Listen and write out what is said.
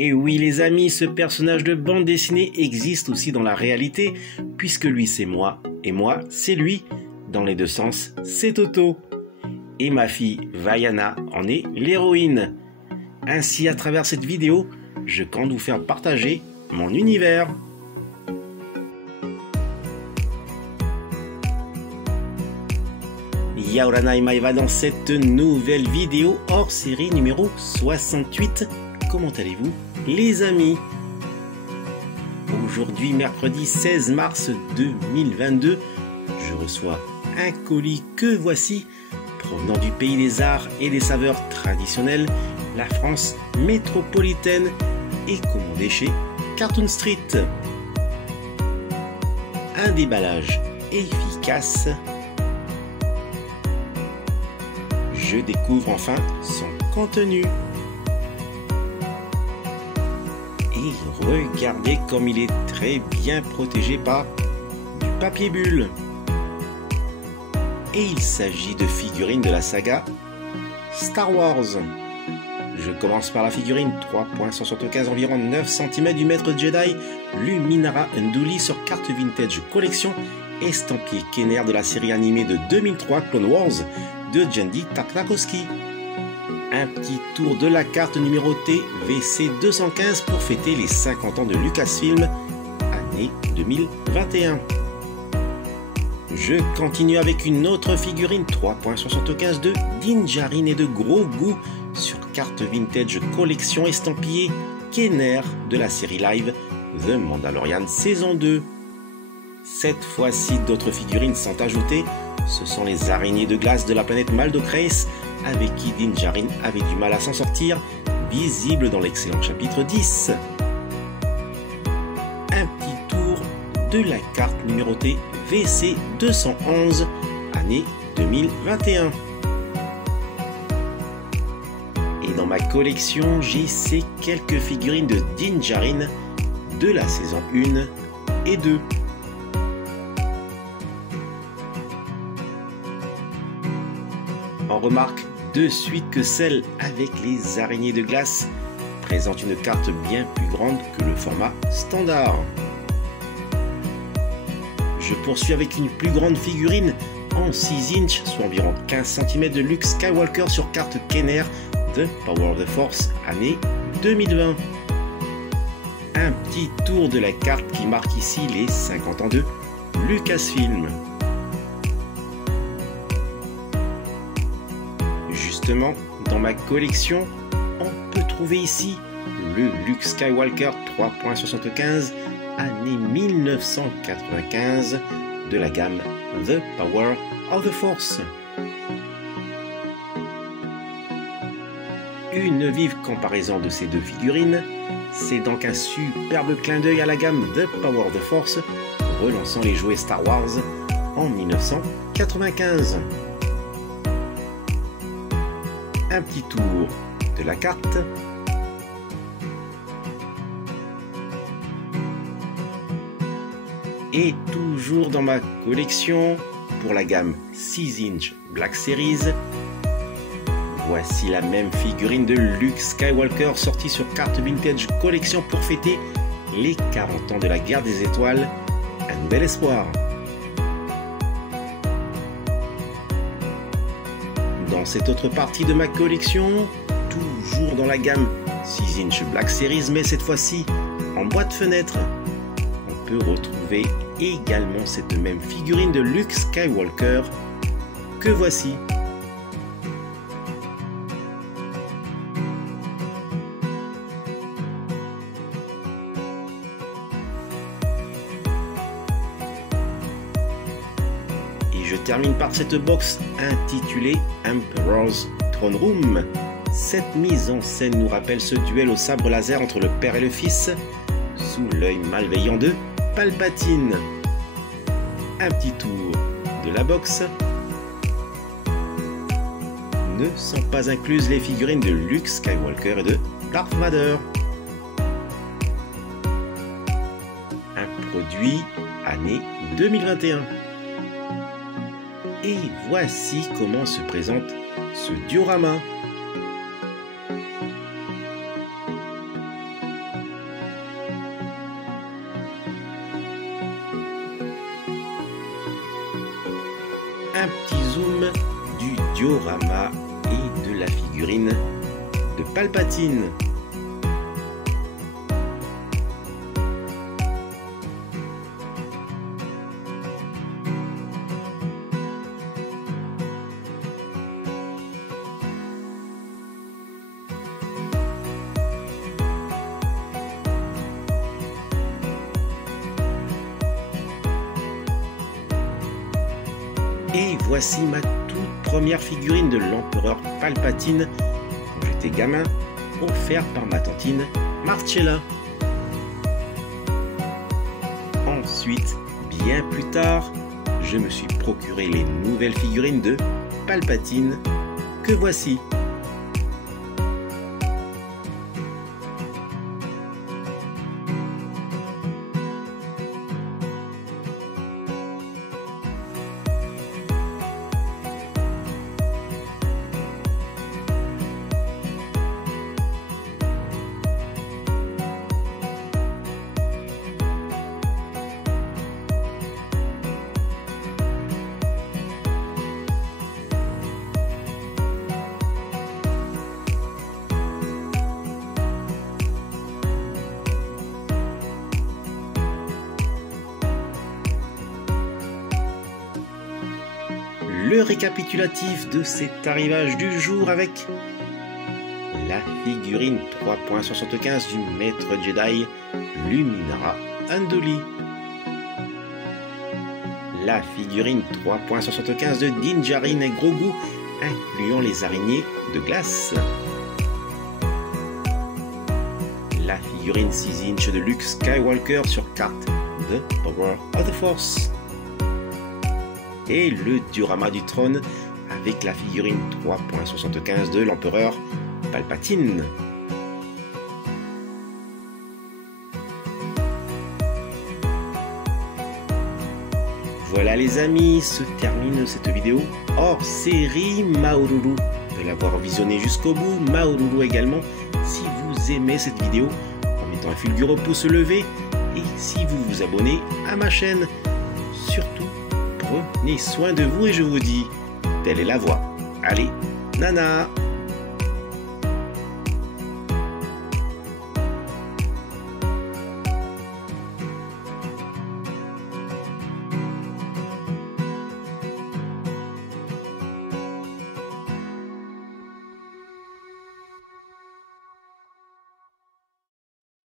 Et oui les amis, ce personnage de bande dessinée existe aussi dans la réalité, puisque lui c'est moi, et moi c'est lui. Dans les deux sens, c'est Toto. Et ma fille Vaiana en est l'héroïne. Ainsi, à travers cette vidéo, je compte vous faire partager mon univers. Yaorana Maeva dans cette nouvelle vidéo hors série numéro 68. Comment allez-vous les amis? Aujourd'hui, mercredi 16 mars 2022, je reçois un colis que voici, provenant du pays des arts et des saveurs traditionnelles, la France métropolitaine, et commandé chez Cartoon Street. Un déballage efficace. Je découvre enfin son contenu. Et regardez comme il est très bien protégé par du papier bulle. Et il s'agit de figurines de la saga Star Wars. Je commence par la figurine 3.75, environ 9 cm du maître Jedi, Luminara Unduli sur carte vintage collection, estampillé Kenner de la série animée de 2003 Clone Wars de Genndy Tartakovsky. Un petit tour de la carte numérotée VC215 pour fêter les 50 ans de Lucasfilm, année 2021. Je continue avec une autre figurine 3.75 de Din Djarin et de Grogu sur carte vintage collection estampillée Kenner de la série live The Mandalorian saison 2. Cette fois-ci, d'autres figurines sont ajoutées. Ce sont les araignées de glace de la planète Maldo-Kreis, avec qui Din Djarin avait du mal à s'en sortir, visible dans l'excellent chapitre 10. Un petit tour de la carte numérotée VC211, année 2021. Et dans ma collection, j'ai ces quelques figurines de Din Djarin de la saison 1 et 2. On remarque de suite que celle avec les araignées de glace présente une carte bien plus grande que le format standard. Je poursuis avec une plus grande figurine en 6 inches, soit environ 15 cm de Luke Skywalker sur carte Kenner The Power of the Force, année 2020. Un petit tour de la carte qui marque ici les 50 ans de Lucasfilm. Justement, dans ma collection, on peut trouver ici le Luke Skywalker 3.75, année 1995, de la gamme The Power of the Force. Une vive comparaison de ces deux figurines, c'est donc un superbe clin d'œil à la gamme The Power of the Force, relançant les jouets Star Wars en 1995. Un petit tour de la carte. Et toujours dans ma collection, pour la gamme 6 inch Black Series, voici la même figurine de Luke Skywalker sortie sur carte vintage collection pour fêter les 40 ans de la guerre des étoiles, un nouvel espoir. Dans cette autre partie de ma collection, toujours dans la gamme 6 inch Black Series, mais cette fois-ci en boîte fenêtre, on peut retrouver également cette même figurine de Luke Skywalker que voici. Je termine par cette box intitulée Emperor's Throne Room. Cette mise en scène nous rappelle ce duel au sabre laser entre le père et le fils, sous l'œil malveillant de Palpatine. Un petit tour de la box. Ne sont pas incluses les figurines de Luke Skywalker et de Darth Vader. Un produit année 2021. Et voici comment se présente ce diorama. un petit zoom du diorama et de la figurine de Palpatine. Et voici ma toute première figurine de l'empereur Palpatine, quand j'étais gamin, offerte par ma tantine Marcella. Ensuite, bien plus tard, je me suis procuré les nouvelles figurines de Palpatine, que voici. Le récapitulatif de cet arrivage du jour avec la figurine 3.75 du maître Jedi Luminara Unduli, la figurine 3.75 de Din Djarin et Grogu incluant les araignées de glace, la figurine 6 inches de Luke Skywalker sur carte The Power of the Force, et le diorama du trône avec la figurine 3.75 de l'empereur Palpatine. Voilà les amis, se termine cette vidéo hors série Maoulou. De l'avoir visionné jusqu'au bout, Maoulou également, si vous aimez cette vidéo, en mettant un fulgureux pouce levé, et si vous vous abonnez à ma chaîne. Surtout, prenez soin de vous et je vous dis, telle est la voie. Allez, nana!